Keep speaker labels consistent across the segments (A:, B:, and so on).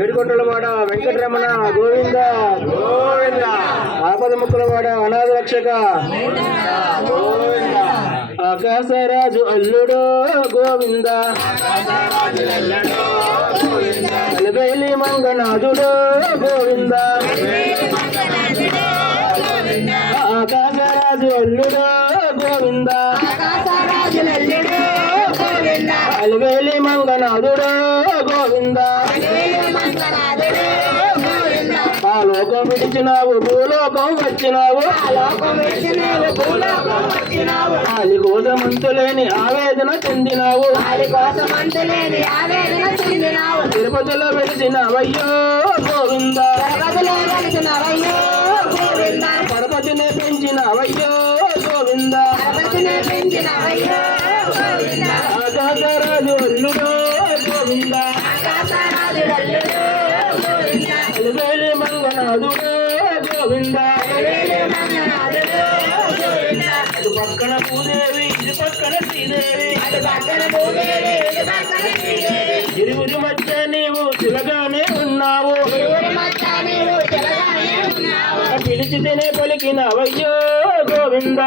A: ఏడుకొండలవాడ వెంకటరమణ గోవింద గోవింద. ఆపద ముక్కులవాడ అనాథ రక్షక ఆకాశరాజు అల్లుడో గోవింద. అలబేలి మంగనాథుడో గోవింద. ఆకాశరాజు అల్లుడో గోవింద. అలవేలి మంగనాథుడో గోవింద. ఆ లోకం విడిచినావు భూలోకం వచ్చినావు. ఆలి కోసమంతులేని ఆవేదన చెందినావు. తిరుపతిలో వెలిసినవయ్యో గోవింద. పరపతిని పెంచినవయ్యో గోవింద. ఆకాశరాజు అల్లుడో గోవింద. అలవేలి మంగనాథుడో గోవింద. అటు పక్కన భూదేవి పక్కన శ్రీదేవి ఇరువురి మధ్య నీవు చిలగానే ఉన్నావు. పిలిచితేనే పలికినవయ్యో. గోవింద?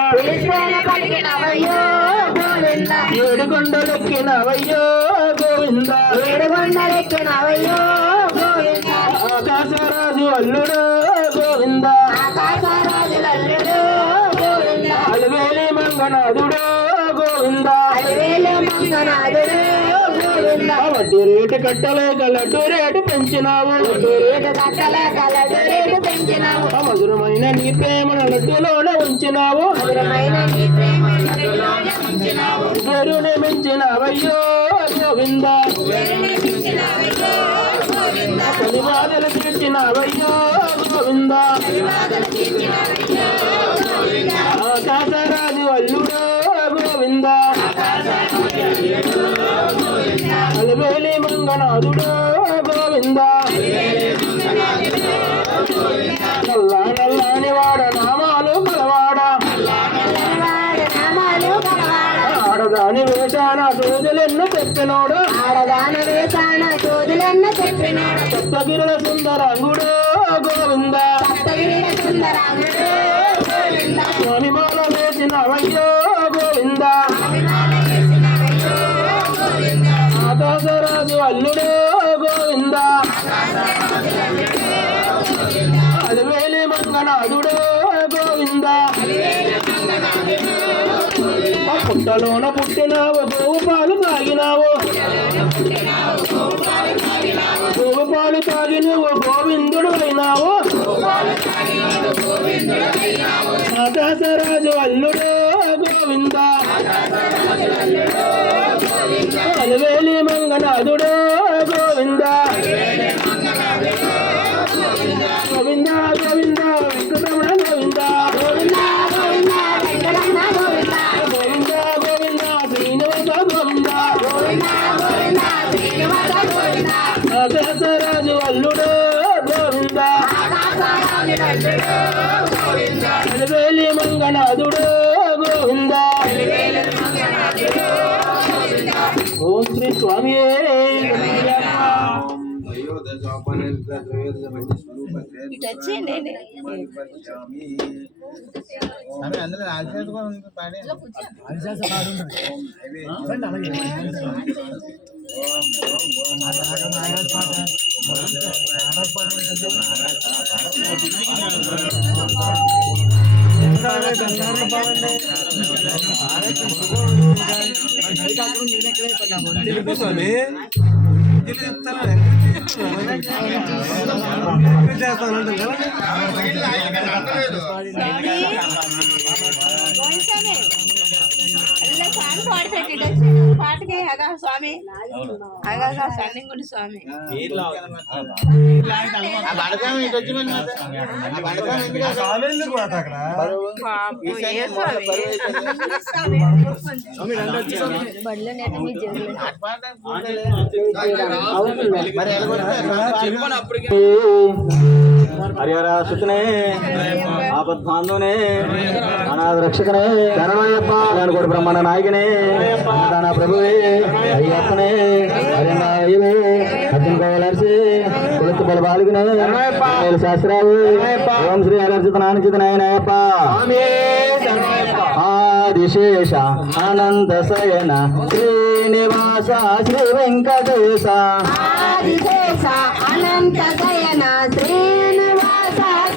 A: ఏడు కొండలెక్కినవయ్యో గోవింద?
B: ఏడుగొండలెక్కినవయ్యో గోవింద?
A: ఆకాశరాజు అల్లుడో గోవింద?
B: ఆకాశరాజులల్లుడు గోవింద?
A: అలవేలి మంగనాథుడో గోవింద?
B: అలివేలు మంగనాథుడు గోవింద
A: వడ్డీ రేటు కట్టలేక లడ్డు రేటు పెంచినావు. మధురమైన నీ ప్రేమను లడ్డులోనే ఉంచినావు.
B: మధురమైన నీ ప్రేమ నదిలోనే ఉంచినావు.
A: మంగనాథుడో గోవింద. నల్లా నల్లాని వాడ నామాలు కలవాడ.
B: వాడు నామాలు కలవాడ
A: ఆడదాని వేషాన సూదులెన్ను తెప్పినోడు
B: ఆడదాన వేసాన చెప్పినాడు
A: సప్తగిరుల సుందరంగుడో గోవింద. స్వామిమాల
B: చేసినవయ్యో గోవింద.
A: ఆకాశరాజు అల్లుడే గోవింద. అలివేలి మంగనాథుడే గోవింద. ఆ పుట్టలోన పుట్టినావు గోవు పాలు తాగినావు. గోవు పాలు తాగి నువ్వు గోవిందుడు అయినావు ఆకాశరాజు అల్లుడే గోవింద. అలవేలి మంగనాథుడో గోవింద
C: అందరూ ఆశీర్వాదం కూడా ఉంది పాడే
D: స్వామి చేస్తానంటే కదా?
E: పాటకి అగా స్వామి. అగా సన్నింగ్ గుడి స్వామి.
C: ఆ బడసామి
A: హరిహర సుఖనే ఆపద్బాంధునే అనాథ రక్షకనే శరణయ్యప్ప కూడా బ్రహ్మాండ నాయకనే అన్నదాన ప్రభువే అయ్యప్పనే హరినాయవే
F: అర్జున కోవలర్సి కులత్తు బల బాలుగున శాస్త్రాలు ఓం శ్రీ హరచిత నానచిత నాయనయప్ప ఆదిశేష అనంత శయన శ్రీనివాస శ్రీ వెంకటేశ.
B: ఆదిశేష అనంత శయన శ్రీనివాస శ్రీ వెంకటేశ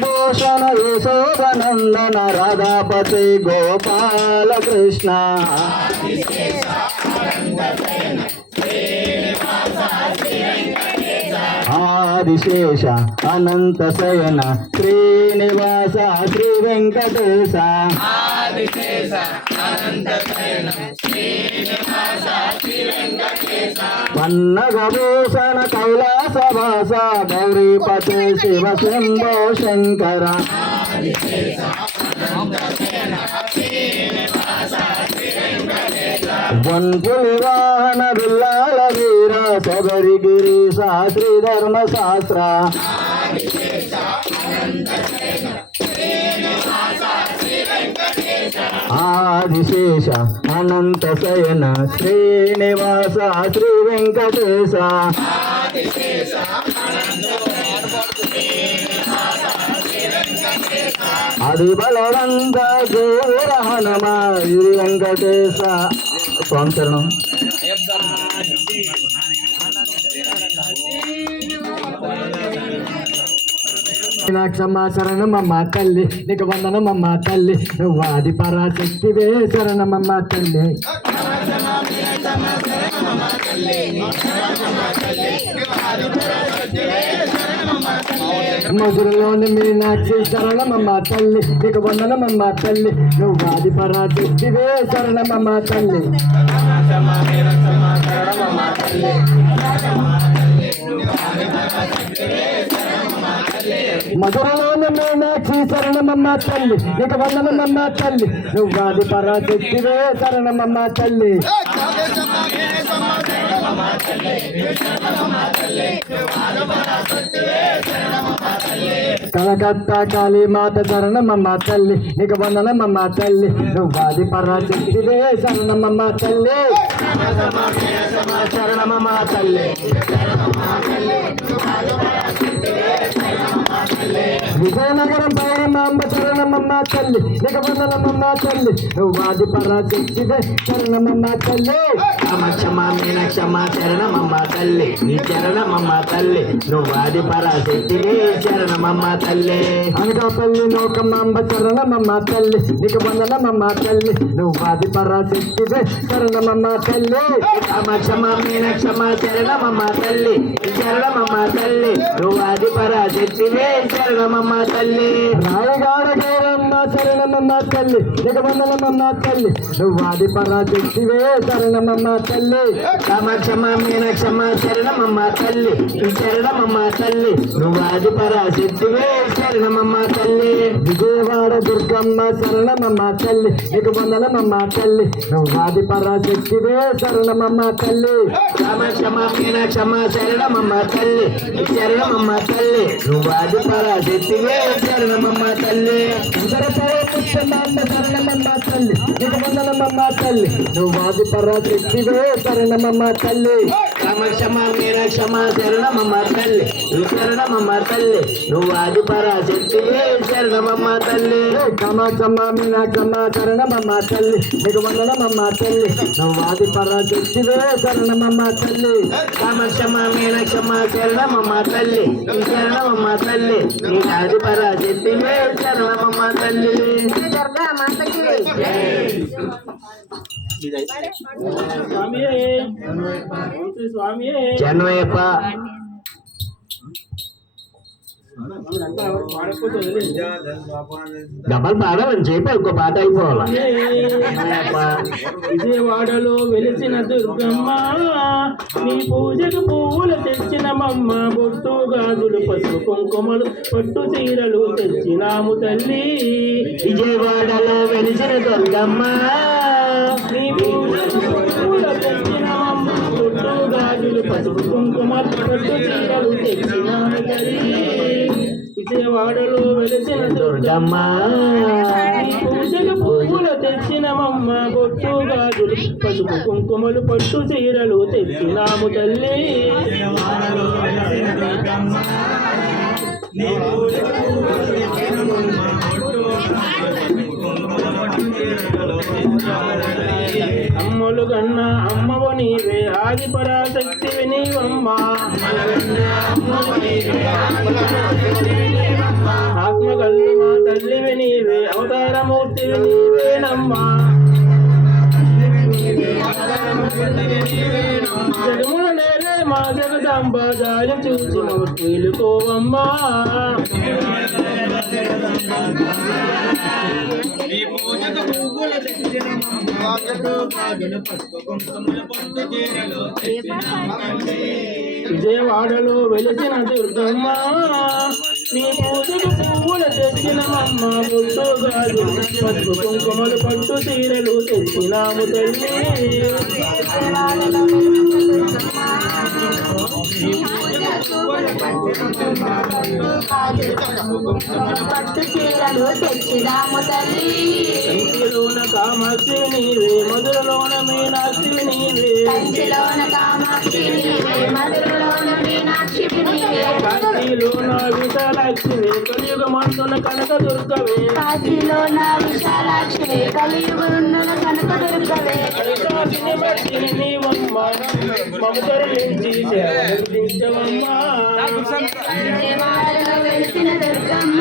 F: భూషణ యశోదనందన రాధాపతి గోపాల కృష్ణ ఆదిశేష అనంత శయన శ్రీనివాస శ్రీ వెంకటేశ పన్నగభూషణ కైలాసవాస గౌరీపతి శివ శంభో శంకర. వన్పులి వాహన బిల్లాల వీర శబరి గిరి శాస్త్రి ధర్మ శాస్త్ర. ఆదిశేష అనంత శయన శ్రీనివాస శ్రీ వెంకటేశ. అది బలవంత జోర హనుమ గిరి వెంకటేశ. స్వామి చరణం మీనాక్షమ్మ శరణమమ్మ తల్లి నీకు వందనమమ్మ తల్లి నువ్వు ఆది పరాశక్తివే శరణమమ్మ తల్లి. మధురలోని మీనాక్షి శరణమమ్మ తల్లి నీకు వందనమమ్మ తల్లి నువ్వు ఆది పరాశక్తివే శరణమమ్మ తల్లి. మధురలోని మీనాక్షి శరణమమ్మ తల్లి నీకు వందనమమ్మ తల్లి నువ్వు ఆది పరాశక్తివే శరణమమ్మ తల్లి కలకత్తా కాళీ మాత శరణమమ్మ తల్లి నీకు వందనమమ్మ తల్లి. నువ్వు ఆది పరాశక్తివే శరణమమ్మ తల్లి. శరణమమ్మ తల్లి. విజయనగరం పైరమాంబ శరణమమ్మ తల్లి నీకు వందనమమ్మ తల్లి. నువ్వాది ఆది పరాశక్తివే శరణమమ్మ తల్లి.
G: క్షమ మీనక్షమ శరణమమ్మ తల్లి. నీ చరణమమ్మ తల్లి. నువ్వు ఆది పరాశక్తివే శరణమమ్మ తల్లి
F: అనకాపల్లి నౌకమ్మాంబ శరణమమ్మ తల్లి నీకు వందనమమ్మ తల్లి నువ్వు ఆది పరాశక్తివే శరణమమ్మ తల్లి
G: క్షమ మీనక్షమ శరణమమ్మ తల్లి నీ చరణమమ్మ తల్లి నువ్వు ఆది పరాశక్తివే శరణమమ్మ తల్లి
F: రాయగాడ గౌరమ్మ శరణమమ్మ తల్లి నీకు వందనమమ్మ తల్లి నువ్వు ఆది పరాశక్తివే శరణమమ్మ తల్లి
G: క్షమ మీనక్షమ శరణమమ్మ తల్లి నీ చరణమమ్మ తల్లి నువ్వు ఆది పరాశక్తివే శరణమమ్మ తల్లి.
F: విజయవాడ దుర్గమ్మ శరణమమ్మ తల్లి. నీకు వందనమమ్మ తల్లి. నువ్వు పరాశక్తివే శరణమమ్మ తల్లి.
G: క్షమ క్షమ మీనక్షమ శరణమమ్మ తల్లి. శరణమమ్మ తల్లి. నువ్వాది పరాశక్తివే శరణమమ్మ తల్లి.
F: శరణమమ్మ తల్లి. నీకు వందనమమ్మ తల్లి. నువ్వు పరాశక్తివే శరణమమ్మ తల్లి.
G: క్షమ క్షమ మీనక్షమ శరణమమ్మ తల్లి. శరణమమ్మ తల్లి. నువ్వు ఆది పరాశక్తివే శరణమమ్మ తల్లి.
F: కమాచమ్మ మీనాకమ్మ శరణమమ్మ తల్లి. నీకు వందనమమ్మ తల్లి. నువ్వు ఆది పరాశక్తివే శరణమమ్మ తల్లి.
G: క్షమ క్షమ మీనక్షమ శరణమమ్మ తల్లి. శరణమమ్మ తల్లి. నీ ఆది పరాశక్తివే శరణమమ్మ తల్లి.
B: దుర్గా మాతకి.
G: చెన్నయ్యప్ప డబ్బలు పాడాలని చెప్పి ఒక్క పాట అయిపోవాలా?
A: విజయవాడలో వెలిసిన దుర్గమ్మ నీ పూజకు పువ్వులు తెచ్చిన మమ్మ బొట్టు గాజులు పసుపు కుంకుమలు పట్టు చీరలు తెచ్చినాము తల్లి.
G: విజయవాడలో వెలిసిన దుర్గమ్మ.
A: విజయవాడలో వెలిసిన దుర్గమ్మ
G: దుర్గమ్మ
A: పువ్వులు తెచ్చినమమ్మ బొట్టు గాజులు పసుపు కుంకుమలు పట్టు చీరలు తెచ్చినాము తల్లి అమ్మలు కన్నా అమ్మవు నీవే. ఆది పరాశక్తి నీవమ్మ ఆత్మగల్లు మా తల్లివి నీవే అవతారమూర్తివి నీవేనమ్మా జగమున మా జగదాంబ జాలి చూసిన మేలుకోవమ్మా విజయవాడలో వెలిసిన దుర్గమ్మ. నీ పూజకు పువ్వులు తెచ్చినమమ్మ బొట్టు గాజు పసుపు కుంకుమలు పట్టు చీరలు తెచ్చినాము తల్లి
B: పట్టు చీరలు తెచ్చినాము తల్లి
A: కంచిలోన కామాక్షి నీవే మధురలోన మీనాక్షి నీవే.
B: కంచిలోన కామాక్షి నీవే.
A: కాశీలోన విశాలాక్షివే కలియుగమందున కనక దుర్గవే.
B: కాశీలోన విశాలాక్షి కలియుగున్న కనక దుర్గవే.
A: కాశిని మట్టిని నీవమ్మ
B: విజయవాడలో వెలిసిన దుర్గమ్మ.